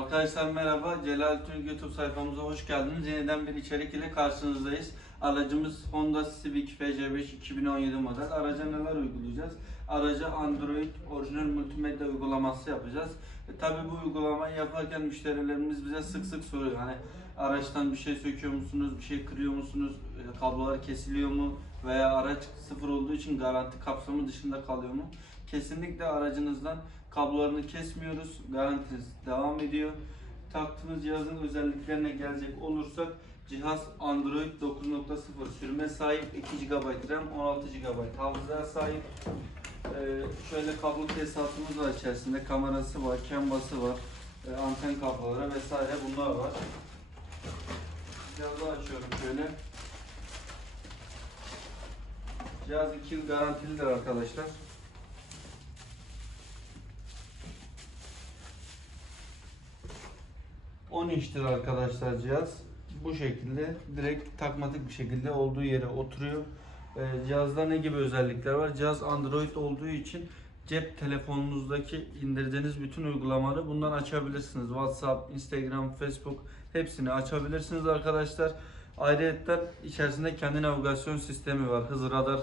Arkadaşlar merhaba. Celal Türk YouTube sayfamıza hoş geldiniz. Yeniden bir içerik ile karşınızdayız. Aracımız Honda Civic FC5 2017 model. Araca neler uygulayacağız? Araca Android orijinal multimedya uygulaması yapacağız. E, Tabi bu uygulamayı yaparken müşterilerimiz bize sık sık soruyor. Hani araçtan bir şey söküyor musunuz, bir şey kırıyor musunuz, E, kablolar kesiliyor mu veya araç sıfır olduğu için garanti kapsamı dışında kalıyor mu? Kesinlikle aracınızdan kablolarını kesmiyoruz. Garantiniz devam ediyor. Taktığınız cihazın özelliklerine gelecek olursak cihaz Android 9.0 sürüme sahip 2 GB RAM 16 GB hafızaya sahip Ee, şöyle kablo tesisatımız var içerisinde kamerası var, kembası var, e, anten kabloları vesaire bunlar var. Cihazı açıyorum şöyle. Cihaz 2 yıl garantilidir arkadaşlar. On inçtir arkadaşlar cihaz. Bu şekilde direkt takmatik bir şekilde olduğu yere oturuyor. Ee, cihazda ne gibi özellikler var? Cihaz Android olduğu için cep telefonunuzdaki indirdiğiniz bütün uygulamaları bundan açabilirsiniz. WhatsApp, Instagram, Facebook hepsini açabilirsiniz arkadaşlar. Ayrıca içerisinde kendi navigasyon sistemi var. Hız radar e,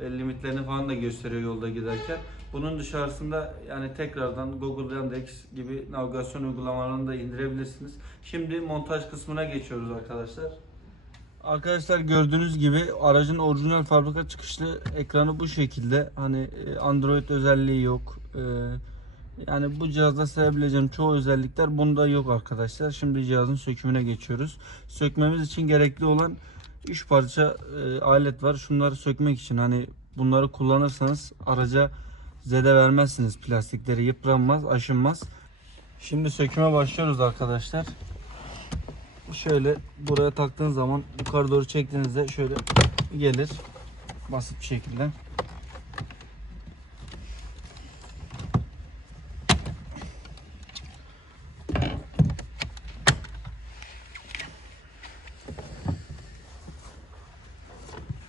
limitlerini falan da gösteriyor yolda giderken. Bunun dışarısında yani tekrardan Google Yandex gibi navigasyon uygulamalarını da indirebilirsiniz. Şimdi montaj kısmına geçiyoruz arkadaşlar. Arkadaşlar gördüğünüz gibi aracın orijinal fabrika çıkışlı ekranı bu şekilde. Hani e, Android özelliği yok. E, Yani bu cihazda sayabileceğim çoğu özellikler bunda yok arkadaşlar. Şimdi cihazın sökümüne geçiyoruz. Sökmemiz için gerekli olan 3 parça e, alet var. Şunları sökmek için hani bunları kullanırsanız araca zede vermezsiniz. Plastikleri yıpranmaz, aşınmaz. Şimdi söküme başlıyoruz arkadaşlar. Şöyle buraya taktığınız zaman yukarı doğru çektiğinizde şöyle gelir. Basit bir şekilde.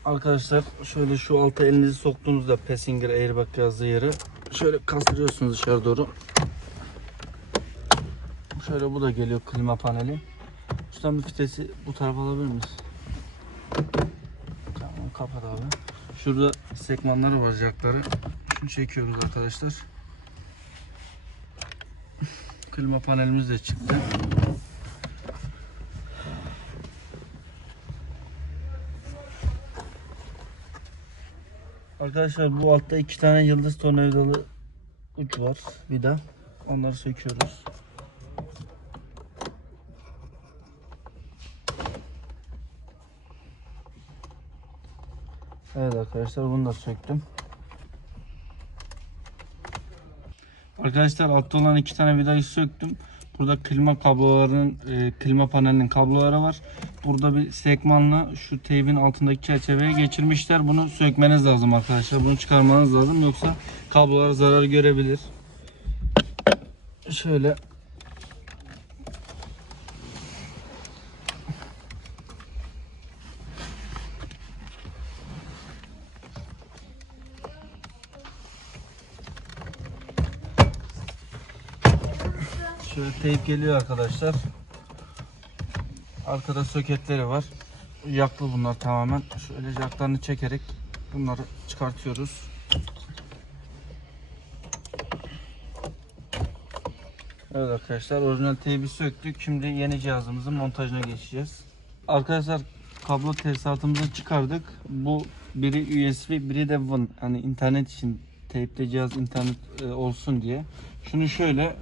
Arkadaşlar şöyle şu alta elinizi soktuğunuzda Passenger Airbag yazdığı yere şöyle kastırıyorsunuz dışarı doğru. Şöyle bu da geliyor klima paneli. Şuradan bir fitesi bu tarafa alabilir miyiz? Tamam kapat abi. Şurada sekmanları var jackları. Şunu çekiyoruz arkadaşlar. Klima panelimiz de çıktı. Arkadaşlar bu altta iki tane yıldız tornavidalı uç var. Vida. Onları söküyoruz. Evet arkadaşlar bunu da söktüm. Arkadaşlar altta olan iki tane vidayı söktüm. Burada klima kablolarının, e, klima panelinin kabloları var. Burada bir sekmanla şu teybin altındaki çerçeveye geçirmişler. Bunu sökmeniz lazım arkadaşlar. Bunu çıkarmanız lazım yoksa kablolar zarar görebilir. Şöyle Şöyle teyp geliyor arkadaşlar. Arkada soketleri var. Yaklı bunlar tamamen. Şöyle jaklarını çekerek bunları çıkartıyoruz. Evet arkadaşlar orijinal teybi söktük. Şimdi yeni cihazımızın montajına geçeceğiz. Arkadaşlar kablo tesisatımızı çıkardık. Bu biri USB, biri de WAN. Hani internet için teypte cihaz internet e, olsun diye. Şunu şöyle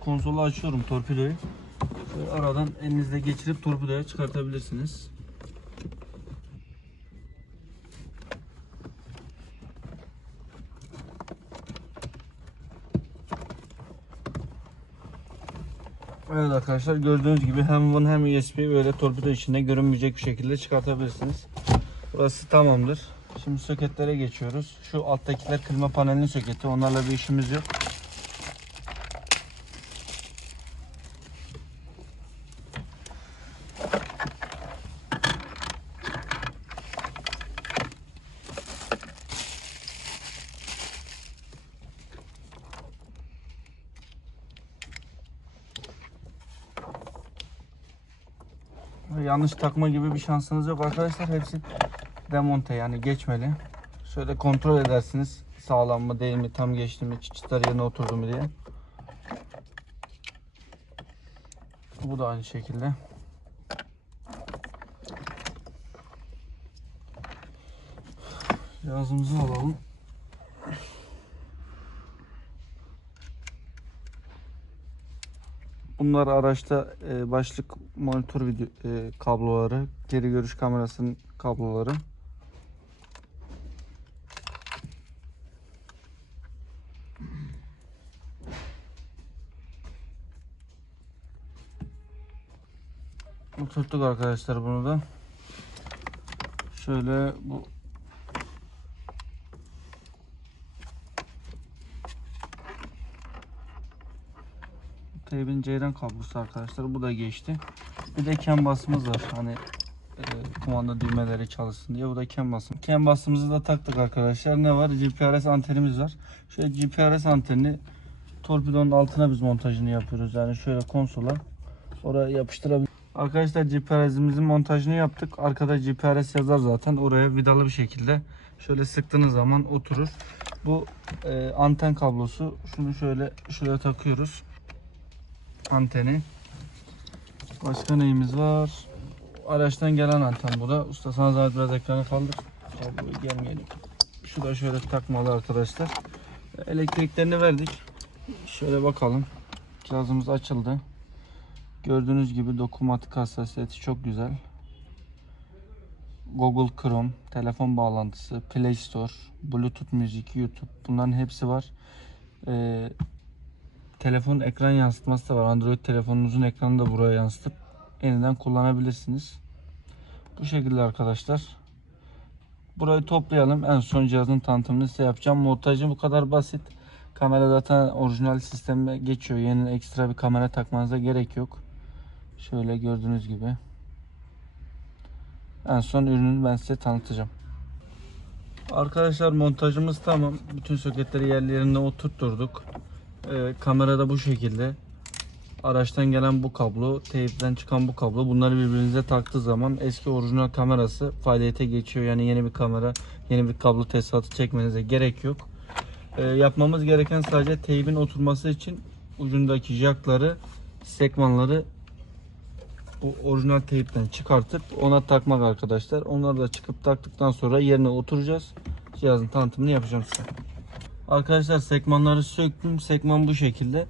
konsolu açıyorum torpidoyu. Aradan elinizle geçirip torpidoya çıkartabilirsiniz. Evet arkadaşlar gördüğünüz gibi hem WAN hem USB böyle torpido içinde görünmeyecek bir şekilde çıkartabilirsiniz. Burası tamamdır. Şimdi soketlere geçiyoruz. Şu alttakiler klima panelinin soketi. Onlarla bir işimiz yok. Yanlış takma gibi bir şansınız yok arkadaşlar. Hepsi demonte yani geçmeli. Şöyle kontrol edersiniz. Sağlam mı değil mi, tam geçti mi, çıtçılar yerine oturdu mu diye. Bu da aynı şekilde. Cihazımızı alalım. Bunlar araçta e, başlık monitör video e, kabloları, geri görüş kamerasının kabloları. Oturttuk arkadaşlar bunu da. Şöyle bu Teybin ceyran kablosu arkadaşlar. Bu da geçti. Bir de ken basımız var. Hani e, kumanda düğmeleri çalışsın diye. Bu da ken basım. Ken basımızı da taktık arkadaşlar. Ne var? GPRS antenimiz var. Şöyle GPRS antenini torpidonun altına biz montajını yapıyoruz. Yani şöyle konsola oraya yapıştırabiliriz. Arkadaşlar GPRS'imizin montajını yaptık. Arkada GPRS yazar zaten. Oraya vidalı bir şekilde şöyle sıktığınız zaman oturur. Bu e, anten kablosu. Şunu şöyle şuraya takıyoruz anteni. Başka neyimiz var? Araçtan gelen anten bu da. Usta sana zahmet biraz ekranı kaldır. Kabloyu gelmeyelim. Şu da şöyle takmalı arkadaşlar. Elektriklerini verdik. Şöyle bakalım. Cihazımız açıldı. Gördüğünüz gibi dokunmatik hassasiyeti çok güzel. Google Chrome, telefon bağlantısı, Play Store, Bluetooth müzik, YouTube bunların hepsi var. Ee, telefon ekran yansıtması da var. Android telefonunuzun ekranını da buraya yansıtıp yeniden kullanabilirsiniz. Bu şekilde arkadaşlar. Burayı toplayalım. En son cihazın tanıtımını size yapacağım. Montajı bu kadar basit. Kamera zaten orijinal sisteme geçiyor. Yeni ekstra bir kamera takmanıza gerek yok. Şöyle gördüğünüz gibi. En son ürünü ben size tanıtacağım. Arkadaşlar montajımız tamam. Bütün soketleri yerli yerine oturtturduk. Ee, kamerada bu şekilde. Araçtan gelen bu kablo, teypten çıkan bu kablo. Bunları birbirinize taktığı zaman eski orijinal kamerası faaliyete geçiyor. Yani yeni bir kamera, yeni bir kablo tesisatı çekmenize gerek yok. Ee, yapmamız gereken sadece teybin oturması için ucundaki jackları, sekmanları bu orijinal teypten çıkartıp ona takmak arkadaşlar. Onları da çıkıp taktıktan sonra yerine oturacağız. Cihazın tanıtımını yapacağım size. Arkadaşlar sekmanları söktüm. Sekman bu şekilde.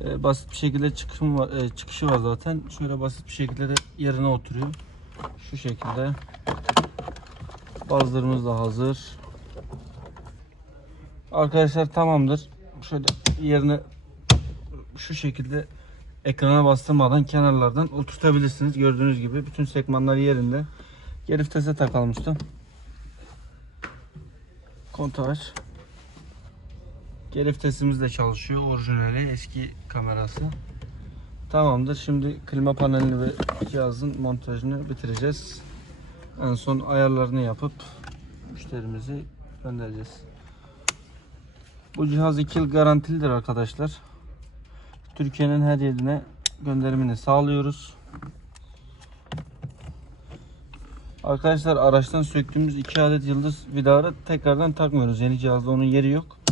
Ee, basit bir şekilde çıkışım var, e, çıkışı var zaten. Şöyle basit bir şekilde de yerine oturuyor. Şu şekilde. Bazılarımız da hazır. Arkadaşlar tamamdır. Şöyle yerine şu şekilde ekrana bastırmadan kenarlardan oturtabilirsiniz. Gördüğünüz gibi bütün sekmanlar yerinde. Geri vitese takalım usta. Kontağı aç. Geri vitesimiz de çalışıyor. Orijinali eski kamerası. Tamamdır. Şimdi klima panelini ve cihazın montajını bitireceğiz. En son ayarlarını yapıp müşterimizi göndereceğiz. Bu cihaz 2 yıl garantilidir arkadaşlar. Türkiye'nin her yerine gönderimini sağlıyoruz. Arkadaşlar araçtan söktüğümüz 2 adet yıldız vidaları tekrardan takmıyoruz. Yeni cihazda onun yeri yok.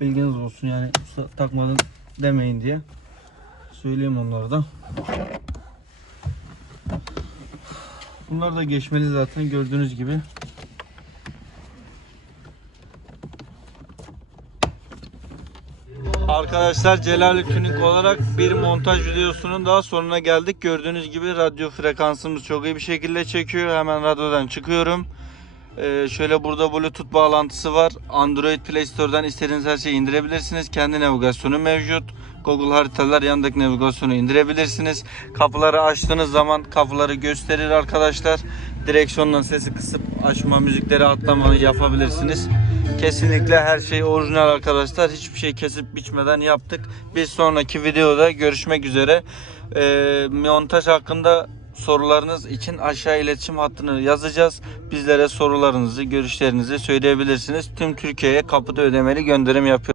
Bilginiz olsun yani takmadın demeyin diye. Söyleyeyim onları da. Bunlar da geçmeli zaten gördüğünüz gibi. Arkadaşlar Celal Tuning olarak bir montaj videosunun daha sonuna geldik. Gördüğünüz gibi radyo frekansımız çok iyi bir şekilde çekiyor. Hemen radyodan çıkıyorum. Ee, şöyle burada Bluetooth bağlantısı var. Android Play Store'dan istediğiniz her şeyi indirebilirsiniz. Kendi navigasyonu mevcut. Google haritalar yanındaki navigasyonu indirebilirsiniz. Kapıları açtığınız zaman kapıları gösterir arkadaşlar. Direksiyondan sesi kısıp açma, müzikleri atlama yapabilirsiniz. Kesinlikle her şey orijinal arkadaşlar. Hiçbir şey kesip biçmeden yaptık. Bir sonraki videoda görüşmek üzere. Ee, montaj hakkında sorularınız için aşağı iletişim hattını yazacağız. Bizlere sorularınızı, görüşlerinizi söyleyebilirsiniz. Tüm Türkiye'ye kapıda ödemeli gönderim yapıyoruz.